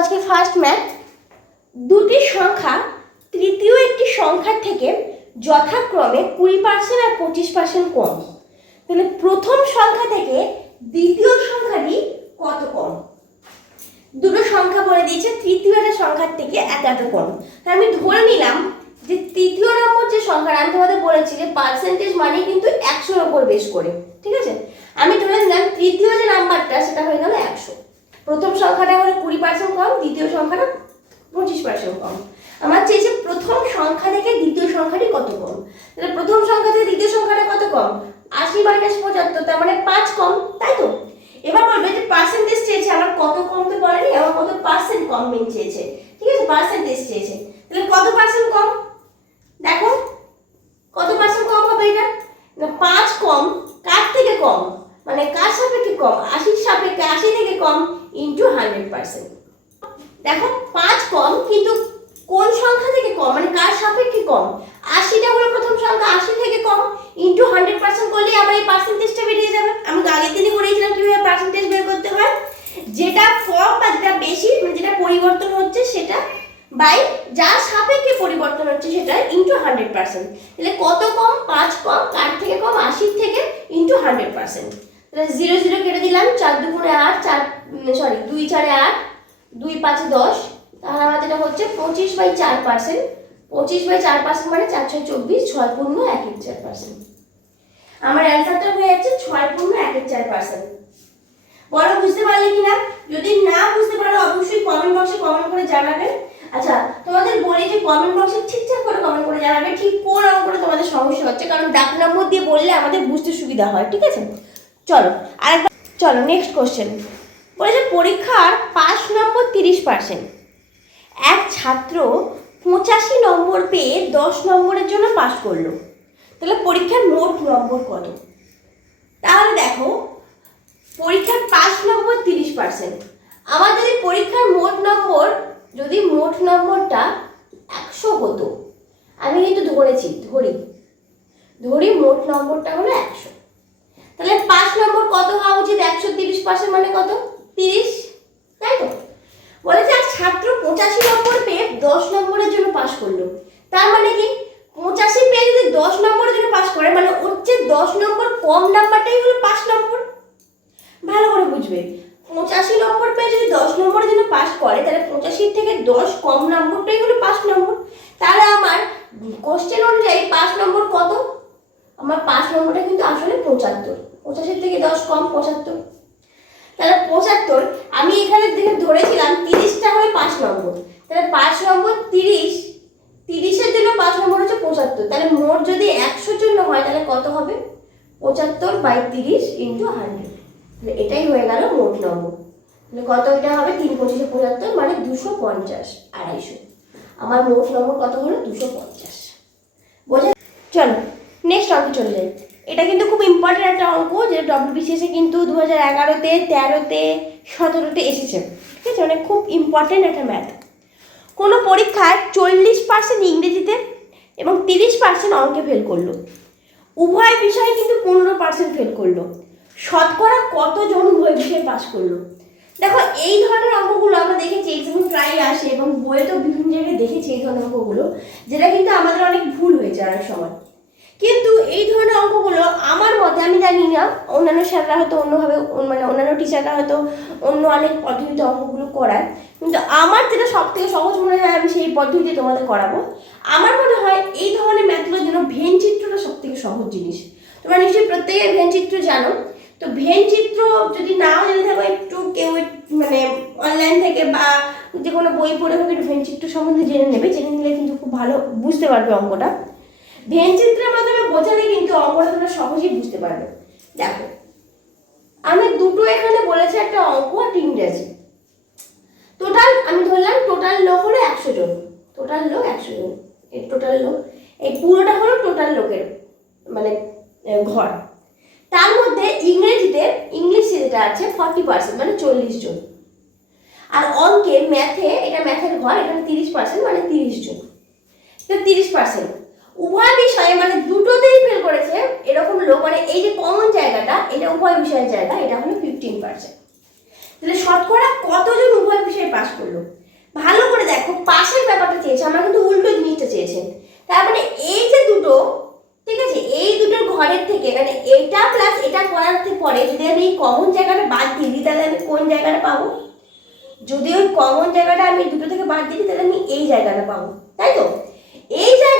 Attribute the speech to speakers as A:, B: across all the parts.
A: আজকে first math দুটি সংখ্যা, তৃতীয় একটি সংখ্যার থেকে যথাক্রমে কুড়ি পার্সেন্ট আর পঁচিশ পার্সেন্ট কম। তাহলে প্রথম সংখ্যা থেকে দ্বিতীয় সংখ্যাটি কত কম? দুটো সংখ্যা বলে দিয়েছে, তৃতীয় একটা সংখ্যার থেকে এত এত কম। তাই আমি ধরে নিলাম যে তৃতীয় নম্বর যে সংখ্যা আমি তোমাদের বলেছি যে পার্সেন্টেজ মানে কিন্তু একশোর ওপর বেশ করে, ঠিক আছে? আমি ধরে নিলাম তৃতীয় যে নাম্বারটা, সেটা হয়ে গেল একশো। প্রথম সংখ্যাটা হলো কুড়ি পার্সেন্ট কম, দ্বিতীয় সংখ্যাটা পঁচিশ পার্সেন্ট কম। আমার চেয়েছে প্রথম সংখ্যা থেকে দ্বিতীয় সংখ্যাটি কত কম? তাহলে প্রথম সংখ্যা থেকে দ্বিতীয় সংখ্যাটা কত কম? আশি মাইনাস পঁচাত্তর, তার মানে পাঁচ কম, তাই তো? এবার বলবে যে পার্সেন্টেজ চেয়েছে, আমার কত কম তো বলেনি, আমার কত পার্সেন্ট কম মেন চেয়েছে। ঠিক আছে? পার্সেন্টেজ চেয়েছে। তাহলে কত পার্সেন্ট কম? দেখো, কত পার্সেন্ট কম হবে এটা? পাঁচ কম, কার থেকে কম? মানে কার সাপেক্ষে কম? আশির সাপেক্ষে, আশি থেকে কম ইন্টু হান্ড্রেড পার্সেন্ট দেখো, পাঁচ কম, কিন্তু কোন সংখ্যা থেকে কম? মানে কার সাপেক্ষে কম? আশিটা হলো প্রথম সংখ্যা, আশি থেকে কম ইন্টু হান্ড্রেড পার্সেন্ট করলে আমার এই পার্সেন্টেজটা বেরিয়ে যাবে। আমি আগের দিনই করেছিলাম কীভাবে পার্সেন্টেজ বের করতে হয়। যেটা কম বা যেটা বেশি মানে যেটা পরিবর্তন হচ্ছে সেটা বাই যার সাপেক্ষে পরিবর্তন হচ্ছে সেটা ইন্টু হান্ড্রেড পার্সেন্ট তাহলে কত কম? পাঁচ কম, কার থেকে কম? আশির থেকে into hundred percent zero zero কেটে দিলাম, চার দুগুণে আট, চার সরি দুই চারে আট, দুই পাঁচে দশ, তাহলে আমার যেটা হচ্ছে পঁচিশ বাই চার পার্সেন্ট পঁচিশ বাই চার পার্সেন্ট মানে চার ছয় চব্বিশ, ছয় পূর্ণ এক এক চার পার্সেন্ট আমার অ্যান্সারটা হয়ে যাচ্ছে ছয় পূর্ণ এক এক চার পার্সেন্ট বলো, বুঝতে পারলে কিনা? যদি না বুঝতে পারো, অবশ্যই কমেন্ট বক্সে কমেন্ট করে জানাবে। আচ্ছা তোমাদের বলি যে কমেন্ট বক্সে ঠিকঠাক করে কমেন্ট করে জানাবে, ঠিক কোন অঙ্কটা তোমাদের সমস্যা হচ্ছে, কারণ ডাক নম্বর দিয়ে বললে আমাদের বুঝতে সুবিধা হয়, ঠিক আছে? চলো, আরেকবার চলো নেক্সট কোশ্চেন বলেছে পরীক্ষার পাস নম্বর তিরিশ পার্সেন্ট এক ছাত্র পঁচাশি নম্বর পেয়ে দশ নম্বরের জন্য পাস করল। তাহলে পরীক্ষার মোট নম্বর কত? তাহলে দেখো, পরীক্ষার পাস নম্বর তিরিশ পার্সেন্ট আমার যদি পরীক্ষার মোট নম্বর, যদি মোট নম্বরটা একশো হতো, আমি কিন্তু ধরেছি, ধরি। ধরি মোট নম্বরটা হলো একশো। তাহলে পাঁচ নম্বর কত হওয়া উচিত? একশো তিরিশ পার্সেন্ট মানে কত? তিরিশ? তাই তো? বলেছে এক ছাত্র পঁচাশি নম্বর পেয়ে দশ নম্বরের জন্য পাশ করল। তার মানে কি? পঁচাশি পেয়ে যদি দশ নম্বরের জন্য পাশ করে মানে ওর যে দশ নম্বর কম নাম্বারটাই হলো পাঁচ নম্বর। ভালো করে বুঝবে। পঁচাশি নম্বর পেয়ে যদি দশ নম্বরের জন্য পাস করে, তাহলে পঁচাশির থেকে দশ কম নম্বরটাই হলো পাঁচ নম্বর। তাহলে আমার কোশ্চেন অনুযায়ী পাঁচ নম্বর কত? আমার পাঁচ নম্বরটা কিন্তু আসলে পঁচাত্তর। পঁচাশির থেকে দশ কম পঁচাত্তর। তাহলে পঁচাত্তর, আমি এখানে দেখে ধরেছিলাম তিরিশটা হবে পাঁচ নম্বর। তাহলে পাঁচ নম্বর তিরিশ, তিরিশের জন্য পাঁচ নম্বর হচ্ছে পঁচাত্তর। তাহলে মোট যদি একশোর জন্য হয়, তাহলে কত হবে? পঁচাত্তর বাই তিরিশ ইন্টু হান্ড্রেড। তাহলে এটাই হয়ে গেল মোট নম্বর। তাহলে কত এটা হবে? তিন পঁচিশে পঁচাত্তর মানে দুশো পঞ্চাশ, আড়াইশো। আমার মোট নম্বর কত হলো? দুশো পঞ্চাশ। বোঝা চলো নেক্সট অঙ্কে চলে যাই। এটা কিন্তু খুব ইম্পর্টেন্ট একটা অঙ্ক যেটা ডব্লিউবিসিএসে কিন্তু দু হাজার এগারোতে, তেরোতে, সতেরোতে এসেছে। ঠিক আছে? মানে খুব ইম্পর্টেন্ট একটা ম্যাথ কোনো পরীক্ষায় চল্লিশ পার্সেন্ট ইংরেজিতে এবং তিরিশ পার্সেন্ট অঙ্কে ফেল করল। উভয় বিষয়ে কিন্তু পনেরো পার্সেন্ট ফেল করল। শতকরা কতজন উভয় বিষয়ে পাস করল? দেখো, এই ধরনের অঙ্কগুলো আমরা দেখেছি এক্সামে প্রায় আসে এবং বইয়ে তো বিভিন্ন জায়গায় দেখেছি এই ধরনের অঙ্কগুলো, যেটা কিন্তু আমাদের অনেক ভুল হয়েছে অনেক সময়। কিন্তু এই ধরনের অঙ্কগুলো আমার মতে, আমি জানি না, অন্যান্য স্যাররা হয়তো অন্যভাবে মানে অন্যান্য টিচাররা হয়তো অন্য অনেক পদ্ধতিতে অঙ্কগুলো করায়। কিন্তু আমার যেটা সব থেকে সহজ মনে হয়, আমি সেই পদ্ধতিতে তোমাদের করাবো। আমার মনে হয় এই ধরনের ম্যাথগুলোর জন্য ভেন চিত্রটা সব থেকে সহজ জিনিস। তোমরা নিশ্চয়ই প্রত্যেকের ভেন চিত্র জানো। তো ভেন চিত্র যদি নাও জেনে থাকো একটু কেউ মানে অনলাইন থেকে বা যে কোনো বই পড়ে হোক, একটু ভেন চিত্র সম্বন্ধে জেনে নেবে। জেনে নিলে কিন্তু খুব ভালো, বুঝতে পারবে অঙ্কটা। ভেন চিত্রের মাধ্যমে বোঝালে কিন্তু অঙ্কটা তোমরা সহজেই বুঝতে পারবে। দেখো, আমি দুটো এখানে বলেছি, একটা অঙ্ক একটা ইংরেজি টোটাল আমি ধরলাম টোটাল লোক হলো একশো জন। টোটাল লোক একশো জন। এই টোটাল লোক এই পুরোটা হলো টোটাল লোকের মানে ঘর। তার মধ্যে ইংরেজিতে, ইংলিশে যেটা আছে ফর্টি পার্সেন্ট মানে চল্লিশ জন। আর অঙ্কে ম্যাথে এটা ম্যাথের ঘর, এখানে তিরিশ পার্সেন্ট মানে তিরিশ জন। তো তিরিশ পার্সেন্ট উভয় বিষয়ে মানে দুটোতেই ফেল করেছে, এরকম লোক মানে এই যে কমন জায়গাটা, এটা উভয় বিষয়ের জায়গা, এটা হলো ফিফটিন পার্সেন্ট তাহলে শতকরা কতজন উভয় বিষয়ে পাস করল? ভালো করে দেখো, পাশের ব্যাপারটা চেয়েছে, আমরা কিন্তু উল্টো জিনিসটা চেয়েছেন তার মানে এই যে দুটো, ঠিক আছে, এই দুটোর ঘরের থেকে মানে এটা প্লাস এটা করার পরে যদি আমি এই কমন জায়গাটা বাদ দিয়ে দিই, তাহলে আমি কোন জায়গাটা পাবো? যদি ওই কমন জায়গাটা আমি দুটো থেকে বাদ দিই, তাহলে আমি এই জায়গাটা পাবো। তাই তো? এই জায়গাটা আমি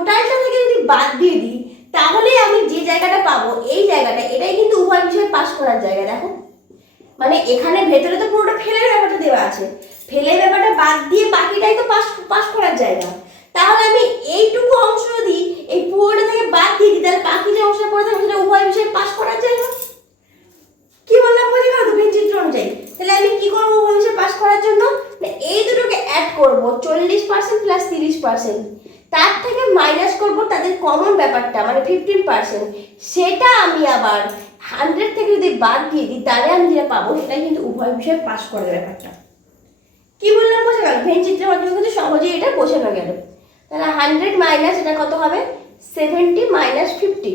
A: টোটালটা থেকে যদি বাদ দিয়ে দিই, তাহলে আমি যে জায়গাটা পাবো, এই জায়গাটা, এটাই কিন্তু উভয় বিষয়ে পাস করার জায়গা, দেখো। মানে এখানে ভেতরে তো পুরোটা ফেলের ব্যাপারটা দেওয়া আছে। ফেলের ব্যাপারটা বাদ দিয়ে বাকিটাই তো পাস পাস করার জায়গা। তাহলে আমি এইটুকু অংশ যদি এই পুরোটা থেকে বাদ দিয়ে দিই, তাহলে বাকি যে অংশটা পড়ে থাকবে সেটা উভয় বিষয়ে পাস করার জায়গা কি বললাম বোঝা গেল তো চিত্র অনুযায়ী তাহলে আমি কি করব ভবিষ্যৎ পাস করার জন্য না এই দুটোকে অ্যাড করব চল্লিশ পার্সেন্ট প্লাস তিরিশ পার্সেন্ট তার থেকে মাইনাস করব তাদের কমন ব্যাপারটা মানে ফিফটিন পার্সেন্ট সেটা আমি আবার হান্ড্রেড থেকে যদি বাদ দিয়ে দিই, তাহলে আমি যেটা পাবো, সেটাই কিন্তু উভয় বিষয়ে পাস করার ব্যাপারটা। কি বললাম বোঝা গেল ভেন চিত্রের মাধ্যমে কিন্তু সহজেই এটা বোঝানো গেল। তাহলে হান্ড্রেড মাইনাস এটা কত হবে? সেভেন্টি মাইনাস ফিফটি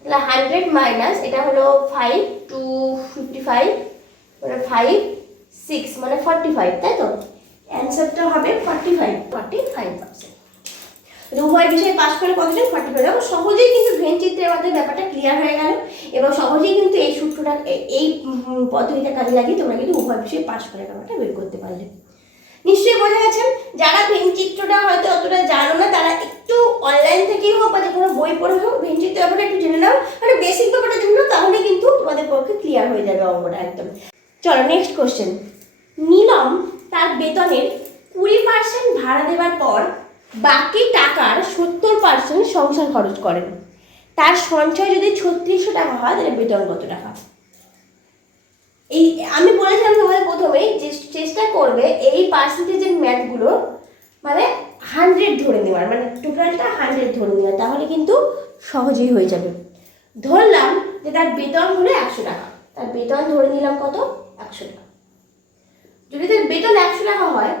A: তাহলে হান্ড্রেড মাইনাস এটা হলো ফাইভ টু ফিফটি ফাইভ মানে ফাইভ সিক্স মানে ফর্টি ফাইভ তাই তো? অ্যান্সারটা হবে forty five forty five percent উভয় বিষয়ে পাশ করে কতজন ফর্টি ফাইভ এবং সহজেই কিন্তু ভেন চিত্রের মাধ্যমে ব্যাপারটা ক্লিয়ার হয়ে গেল এবং সহজেই কিন্তু এই সূত্রটা এই পদ্ধতিটা কাজে লাগিয়ে তোমরা কিন্তু উভয় বিষয়ে পাশ করে ব্যাপারটা বের করতে পারলে। নিশ্চয়ই বোঝা গেছেন যারা ভেন চিত্রটা হয়তো অতটা জানো না, তারা একটু অনলাইন থেকেই হোক বা কোনো বই পড়ে হোক ভেন চিত্র ব্যাপারটা একটু জেনে নাও। মানে বেসিক ব্যাপারটা জেনে নাও, তাহলে কিন্তু তোমাদের পক্ষে ক্লিয়ার হয়ে যাবে অঙ্কটা একদম। চলো নেক্সট কোশ্চেন নীলম তার বেতনের কুড়ি পার্সেন্ট ভাড়া দেওয়ার পর বাকি টাকার সত্তর পার্সেন্ট সংসার খরচ করেন। তার সঞ্চয় যদি ছত্রিশশো টাকা হয়, তাহলে বেতন কত টাকা? এই, আমি বলেছিলাম তোমাদের প্রথমেই যে চেষ্টা করবে এই পার্সেন্টেজের ম্যাথগুলো মানে হান্ড্রেড ধরে নেওয়ার মানে টোটালটা হান্ড্রেড ধরে নেওয়ার, তাহলে কিন্তু সহজেই হয়ে যাবে। ধরলাম যে তার বেতন হলো একশো টাকা, তার বেতন ধরে নিলাম কত? একশো টাকা। যদি তার বেতন একশো টাকা হয়,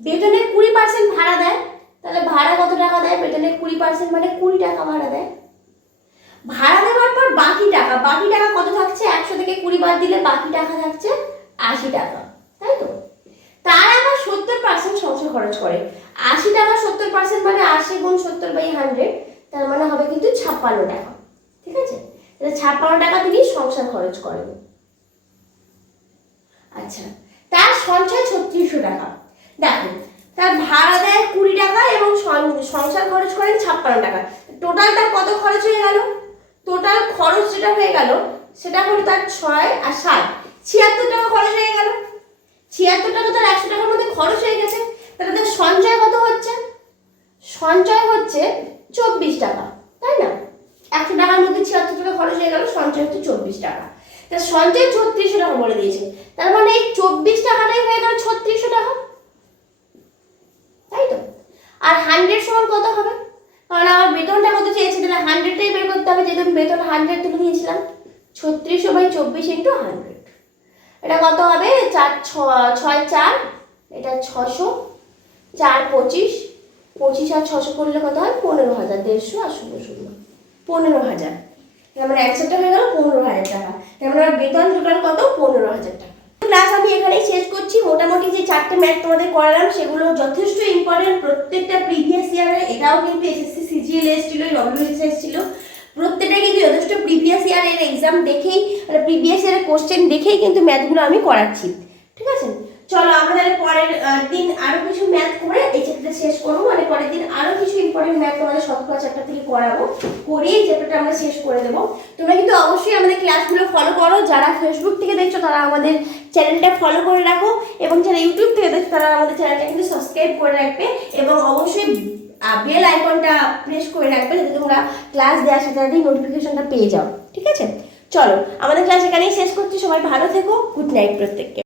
A: বেতনের কুড়ি পার্সেন্ট ভাড়া দেয় তাহলে ভাড়া কত টাকা দেয়? বেতনের কুড়ি পার্সেন্ট মানে কুড়ি টাকা ভাড়া দেয়। ভাড়া দেওয়ার পর বাকি টাকা বাকি টাকা কত থাকছে? একশো থেকে কুড়ি বার দিলে বাকি টাকা থাকছে আশি টাকা, তাই তো? তার আবার সত্তর পার্সেন্ট সংসার খরচ করে। আশি টাকা সত্তর পার্সেন্ট মানে আশি গুণ সত্তর বাই হান্ড্রেড তার মানে হবে কিন্তু ছাপ্পান্ন টাকা, ঠিক আছে? তাহলে ছাপ্পান্ন টাকা তিনি সংসার খরচ করেন। আচ্ছা তার সঞ্চয় ছত্রিশশো টাকা। দেখো তার ভাড়া দেয় কুড়ি টাকা এবং সংসার খরচ করেন ছাপ্পান্ন টাকা। টোটাল তার কত খরচ হয়ে গেল? টোটাল খরচ যেটা হয়ে গেল, সেটা হলো তার ছয় আর সাত। ছিয়াত্তর টাকা খরচ হয়ে গেল। ছিয়াত্তর টাকা তার একশো টাকার মধ্যে খরচ হয়ে গেছে। তাহলে তার সঞ্চয় কত হচ্ছে? সঞ্চয় হচ্ছে চব্বিশ টাকা, তাই না? একশো টাকার মধ্যে ছিয়াত্তর টাকা খরচ হয়ে গেল, সঞ্চয় হচ্ছে চব্বিশ টাকা। তা সঞ্চয় ছত্রিশশো টাকা বলে দিয়েছে। তার মানে এই চব্বিশ টাকাটাই হয়ে গেল ছত্রিশশো টাকা। আর হান্ড্রেড সমান কত হবে? কারণ আমার বেতনটা কত চেয়েছে? তাহলে হান্ড্রেডটাই বের করতে হবে, যেহেতু বেতন হান্ড্রেড তুলে নিয়েছিলাম। ছত্রিশশো বাই চব্বিশ ইন্টু হান্ড্রেড এটা কত হবে? চার ছয় চার, এটা ছশো, চার পঁচিশ পঁচিশ আর ছশো করলে কত হয়? পনেরো হাজার, দেড়শো আর শূন্য শূন্য। পনেরো হাজার। মানে অ্যান্সারটা হয়ে গেল পনেরো হাজার টাকা। তার মানে আমার বেতন টোটাল কত? পনেরো হাজার টাকা। ক্লাস আমি এখানেই শেষ করছি। মোটামুটি যে চারটে ম্যাথ তোমাদের করালাম, সেগুলো যথেষ্ট ইম্পর্টেন্ট প্রত্যেকটা প্রিভিয়াস ইয়ারে এটাও কিন্তু এসএসসি সিজিএল এসেছিল ডব্লিউএস এসেছিল। প্রত্যেকটা কিন্তু যথেষ্ট প্রিভিয়াস ইয়ারের এক্সাম দেখেই মানে প্রিভিয়াস ইয়ারের কোশ্চেন দেখেই কিন্তু ম্যাথগুলো আমি করাচ্ছি। ঠিক আছে? চলো আমরা তাহলে পরের দিন আরও কিছু ম্যাথ করে এই চ্যাপ্টারটা শেষ করব। মানে পরের দিন আরও কিছু ইম্পর্টেন্ট ম্যাথ তোমাদের শতকরা চ্যাপ্টার থেকে করাবো। করিয়ে এই চ্যাপ্টারটা আমরা শেষ করে দেবো। তোমরা কিন্তু অবশ্যই আমাদের ক্লাসগুলো ফলো করো। যারা ফেসবুক থেকে তারা আমাদের চ্যানেলটা ফলো করে রাখো এবং যারা ইউটিউব থেকে দেখছ তারা আমাদের চ্যানেলটা কিন্তু সাবস্ক্রাইব করে রাখবে এবং অবশ্যই বেল আইকনটা প্রেস করে রাখবে যাতে তোমরা ক্লাস দেওয়ার সাথে সাথেই নোটিফিকেশনটা পেয়ে যাও। ঠিক আছে? চলো, আমাদের ক্লাস এখানেই শেষ করছি। সবাই ভালো থেকো। গুড নাইট প্রত্যেককে।